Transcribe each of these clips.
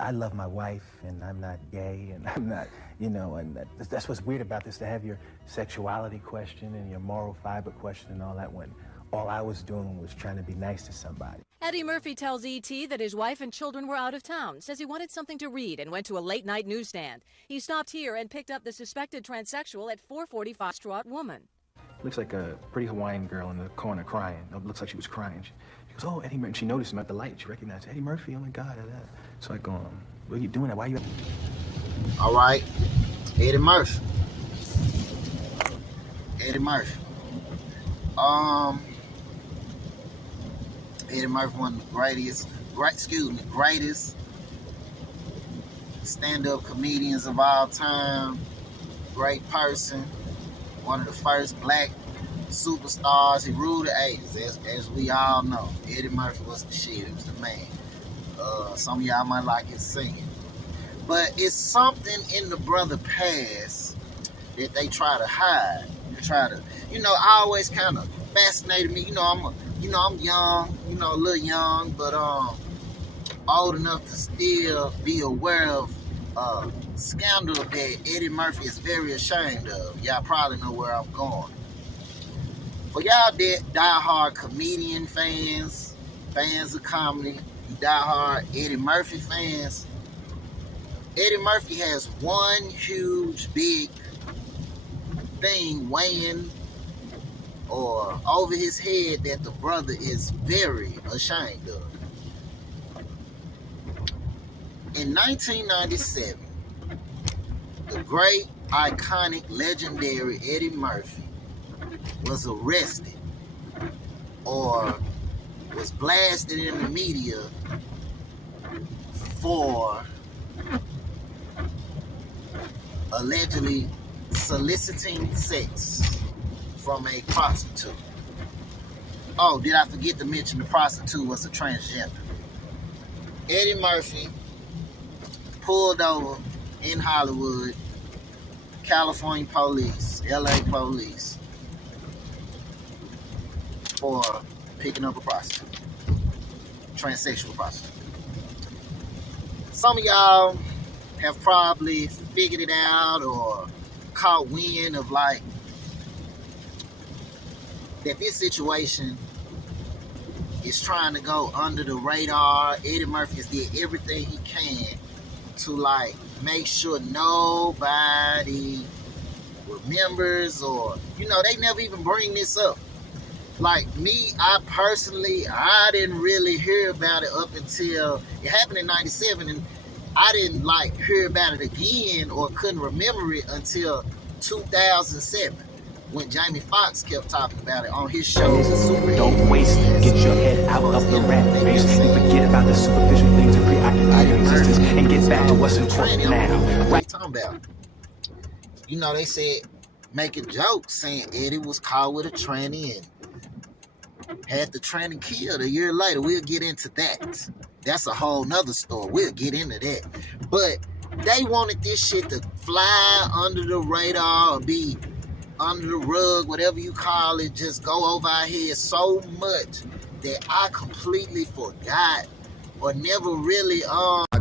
I love my wife, and I'm not gay, and I'm not, and that's what's weird about this, to have your sexuality question and your moral fiber question and all that, when all I was doing was trying to be nice to somebody. Eddie Murphy tells E.T. that his wife and children were out of town, says he wanted something to read and went to a late-night newsstand. He stopped here and picked up the suspected transsexual at 445 Distraught Woman. Looks like a pretty Hawaiian girl in the corner crying. It looks like she was crying. She goes, oh, Eddie Murphy. She noticed him at the light. She recognized Eddie Murphy. Oh, my God. So I go, what are you doing? Why are you... All right. Eddie Murphy. Eddie Murphy. Eddie Murphy, one of the greatest stand-up comedians of all time. Great person. One of the first black superstars. He ruled the 80s, as we all know. Eddie Murphy was the shit. He was the man. Some of y'all might like his singing. But it's something in the brother past that they try to hide. They try to, always kind of fascinated me. I'm young, a little young, but old enough to still be aware of scandal that Eddie Murphy is very ashamed of. Y'all probably know where I'm going. For y'all die-hard comedian fans of comedy, die-hard Eddie Murphy fans, Eddie Murphy has one huge, big thing weighing or over his head that the brother is very ashamed of. In 1997, the great, iconic, legendary Eddie Murphy was arrested or was blasted in the media for allegedly soliciting sex from a prostitute. Oh, did I forget to mention the prostitute was a transgender? Eddie Murphy pulled over in Hollywood, California police, LA police, for picking up a prostitute, transsexual prostitute. Some of y'all have probably figured it out or caught wind of that this situation is trying to go under the radar. Eddie Murphy has did everything he can to make sure nobody remembers, or they never even bring this up. Like me, I didn't really hear about it up until it happened in 97, and I didn't hear about it again or couldn't remember it until 2007 when Jamie Foxx kept talking about it on his shows. Don't waste it. Get your head out of the rat race and forget about the superficial things and preoccupy your existence and get back to what's important now. What are you talking about? They said, making jokes saying Eddie was caught with a tranny and had the tranny killed a year later. We'll get into that. That's a whole nother story. We'll get into that. But they wanted this shit to fly under the radar or be under the rug, whatever you call it, just go over our heads so much that I completely forgot or never really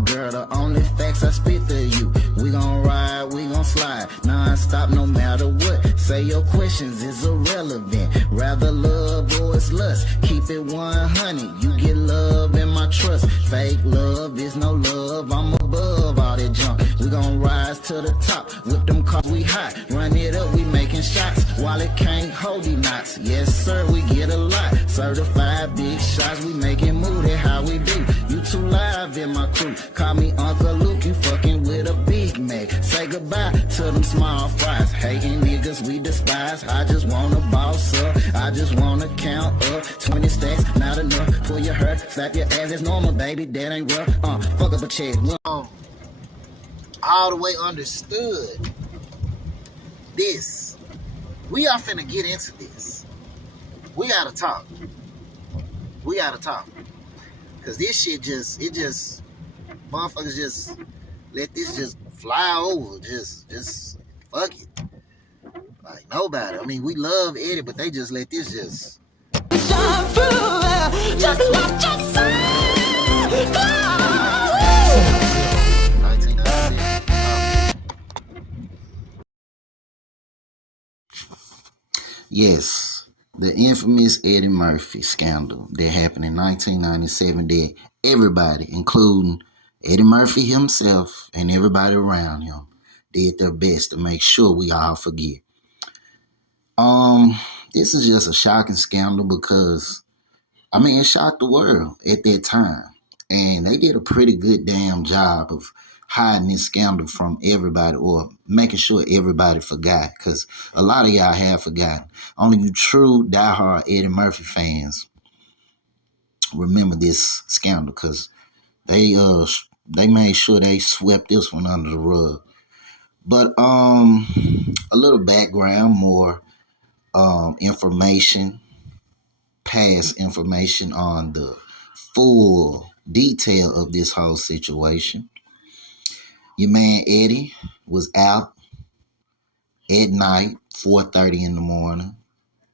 Girl, the only facts I spit to you. We gon' ride, we gon' slide, non-stop no matter what. Say your questions is irrelevant. Rather love or it's lust. Keep it 100, you get love and my trust. Fake love is no love, I'm above all that junk. We gon' rise to the top with them cars we hot. Run it up, we making shots while it can't hold these knots. Yes sir, we get a lot. Certified big shots, we making move, that how we do. You too live in my crew. Call me Uncle Luke, you fucking with a Big Mac. Say goodbye to them small fries. Hating niggas we despise. I just wanna boss up. I just wanna count up. 20 stacks, not enough. Pull your hair, slap your ass. It's normal, baby. That ain't rough. Fuck up a check. All the way understood this. We are finna get into this. We gotta talk. Cause this shit motherfuckers just let this just fly over. Just fuck it. Like nobody. I mean, we love Eddie, but they just let this just. Just watch yourself. Yes, the infamous Eddie Murphy scandal that happened in 1997 that everybody, including Eddie Murphy himself and everybody around him, did their best to make sure we all forget. Um, this is just a shocking scandal because it shocked the world at that time. And they did a pretty good damn job of hiding this scandal from everybody or making sure everybody forgot because a lot of y'all have forgotten. Only you true diehard Eddie Murphy fans remember this scandal because they made sure they swept this one under the rug. But a little background, more information, past information on the full detail of this whole situation. Your man Eddie was out at night, 4:30 in the morning,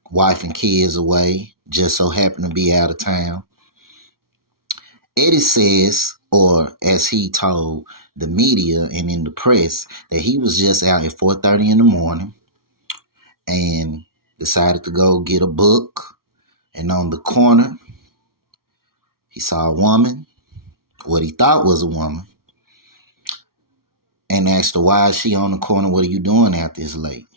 wife and kids away, just so happened to be out of town. Eddie says, or as he told the media and in the press, that he was just out at 4:30 in the morning and decided to go get a book. And on the corner, he saw a woman, what he thought was a woman, and asked her, why is she on the corner? What are you doing out this late?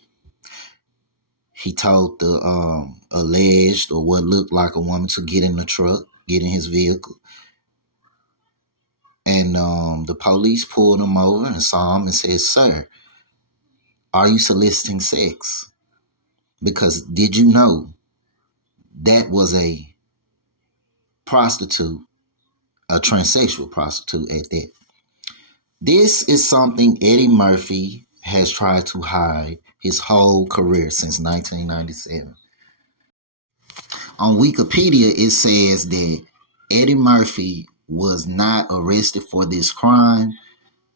He told the alleged or what looked like a woman to get in the truck, get in his vehicle. And the police pulled him over and saw him and said, sir, are you soliciting sex? Because did you know that was a prostitute, a transsexual prostitute at that? This is something Eddie Murphy has tried to hide his whole career since 1997. On Wikipedia, it says that Eddie Murphy was not arrested for this crime,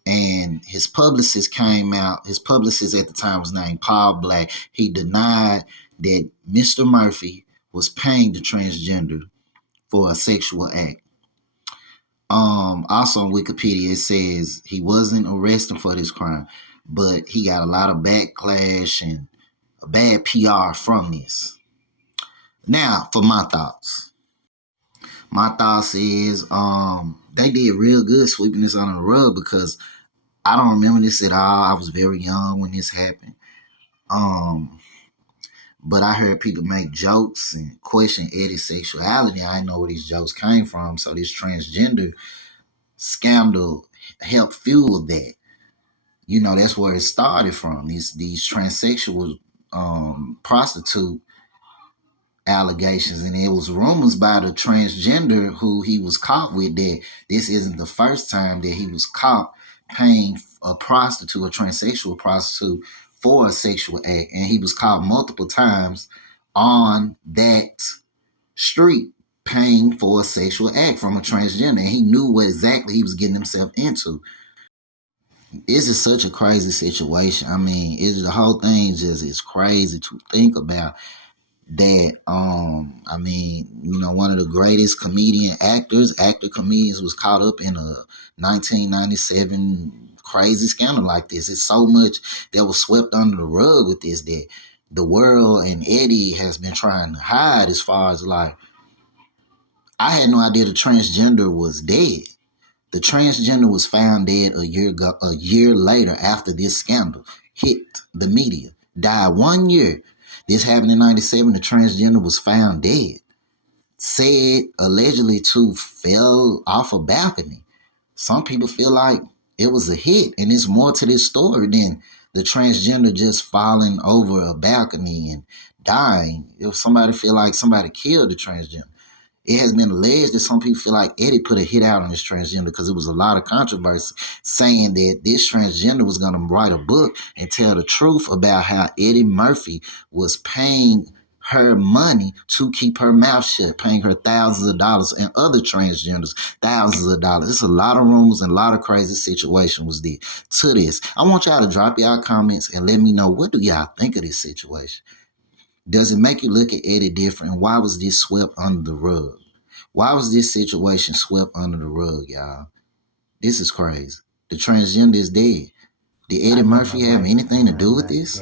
and his publicist came out. His publicist at the time was named Paul Black. He denied that Mr. Murphy was paying the transgender for a sexual act. Also on Wikipedia, it says he wasn't arrested for this crime, but he got a lot of backlash and a bad PR from this. Now, for my thoughts. My thoughts is they did real good sweeping this under the rug because I don't remember this at all. I was very young when this happened. But I heard people make jokes and question Eddie's sexuality. I didn't know where these jokes came from. So this transgender scandal helped fuel that. You know, that's where it started from. These transsexual prostitute allegations, and it was rumors by the transgender who he was caught with that this isn't the first time that he was caught paying a prostitute, a transsexual prostitute, for a sexual act, and he was caught multiple times on that street paying for a sexual act from a transgender, and he knew what exactly he was getting himself into. This is such a crazy situation. The whole thing just is crazy to think about. That one of the greatest comedians was caught up in a 1997 crazy scandal like this. It's so much that was swept under the rug with this that the world and Eddie has been trying to hide. As far as like, I had no idea the transgender was dead. The transgender was found dead a year later after this scandal hit the media. Died 1 year. This happened in 97. The transgender was found dead. Said allegedly to fell off a balcony. Some people feel like it was a hit, and there's more to this story than the transgender just falling over a balcony and dying. If somebody feel like somebody killed the transgender. It has been alleged that some people feel like Eddie put a hit out on this transgender because it was a lot of controversy saying that this transgender was going to write a book and tell the truth about how Eddie Murphy was paying her money to keep her mouth shut, paying her thousands of dollars, and other transgenders thousands of dollars. It's a lot of rumors and a lot of crazy situation was there to this. I want y'all to drop y'all comments and let me know, what do y'all think of this situation? Does it make you look at Eddie different? Why was this swept under the rug? Why was this situation swept under the rug, y'all? This is crazy. The transgender is dead. Did Eddie Murphy have anything to do with this?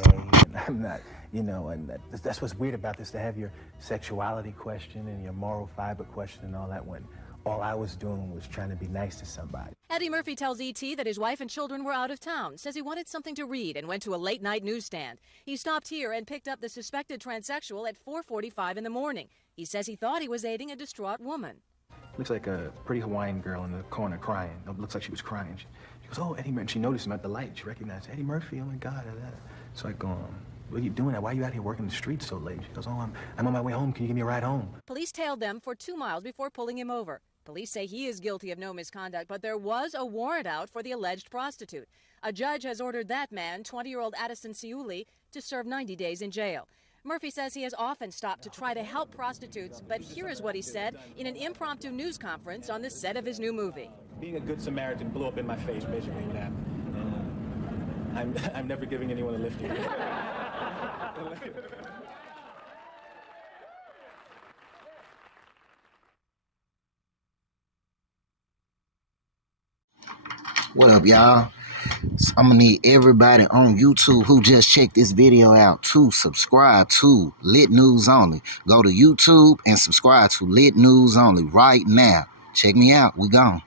I'm not, you know, and that's what's weird about this, to have your sexuality question and your moral fiber question and all that, when all I was doing was trying to be nice to somebody. Eddie Murphy tells ET that his wife and children were out of town, says he wanted something to read and went to a late-night newsstand. He stopped here and picked up the suspected transsexual at 4:45 in the morning. He says he thought he was aiding a distraught woman. Looks like a pretty Hawaiian girl in the corner crying. It looks like she was crying. She goes, oh, Eddie Murphy. She noticed him at the light. She recognized Eddie Murphy. Oh, my God. So I go, what are you doing? Why are you out here working the streets so late? She goes, oh, I'm on my way home. Can you give me a ride home? Police tailed them for 2 miles before pulling him over. Police say he is guilty of no misconduct, but there was a warrant out for the alleged prostitute. A judge has ordered that man, 20-year-old Addison Siuli, to serve 90 days in jail. Murphy says he has often stopped to try to help prostitutes, but here is what he said in an impromptu news conference on the set of his new movie. Being a good Samaritan blew up in my face, basically, what happened. And I'm never giving anyone a lift again. What up, y'all? So I'm gonna need everybody on YouTube who just checked this video out to subscribe to Lit News Only. Go to YouTube and subscribe to Lit News Only right now. Check me out. We gone.